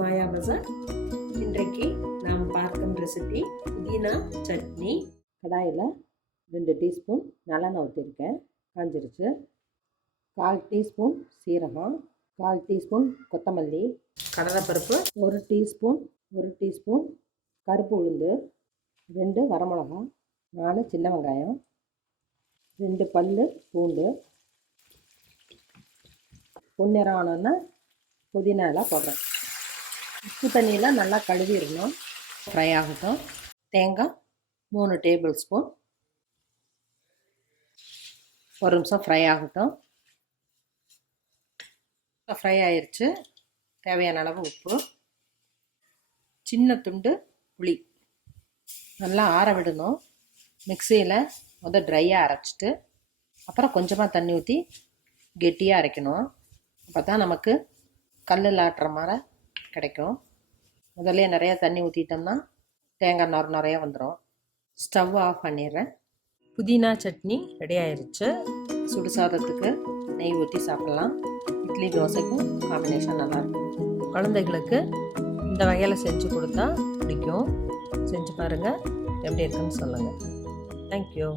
மாயா பஜார். இன்றைக்கு நாம் பார்க்கும் ரெசிபி புதினா சட்னி. கடாயில் 2 டீஸ்பூன் நல்லெண்ணெய் ஊற்றிருக்கேன், காஞ்சிருச்சு. 1/4 டீஸ்பூன் சீரகம், 1/4 டீஸ்பூன் கொத்தமல்லி, கடலைப்பருப்பு 1 டீஸ்பூன் கருப்பு உளுந்து, 2 வரமிளகா, 4 சின்ன வெங்காயம், 2 பல்லு பூண்டு. பொன்னிறம் ஆனோன்னா புதினா எல்லாம் போடுறேன். உப்பு தண்ணியில் நல்லா கழுவிடணும். ஃப்ரை ஆகட்டும். தேங்காய் 3 டேபிள் ஸ்பூன். ஒரு நிமிஷம் ஃப்ரை ஆகட்டும். ஃப்ரை ஆயிடுச்சு. தேவையான அளவு உப்பு, சின்ன துண்டு புளி. நல்லா ஆற விடணும். மிக்சியில் ட்ரையாக அரைச்சிட்டு அப்புறம் கொஞ்சமாக தண்ணி ஊற்றி கெட்டியாக அரைக்கணும். அப்போ தான் நமக்கு கல்லில் ஆட்டுற மாதிரி கிடைக்கும். முதல்ல நிறையா தண்ணி ஊற்றிட்டோம்னா தேங்காய் நிறையா வந்துடும். ஸ்டவ் ஆஃப் பண்ணிடுறேன். புதினா சட்னி ரெடி ஆயிடுச்சு. சுடு சாதத்துக்கு நெய் ஊற்றி சாப்பிட்லாம். இட்லி தோசைக்கும் காம்பினேஷன் நல்லாயிருக்கும். குழந்தைகளுக்கு இந்த வகையில் செஞ்சு கொடுத்தா பிடிக்கும். செஞ்சு பாருங்கள், எப்படி இருக்குன்னு சொல்லுங்கள். தேங்க்யூ.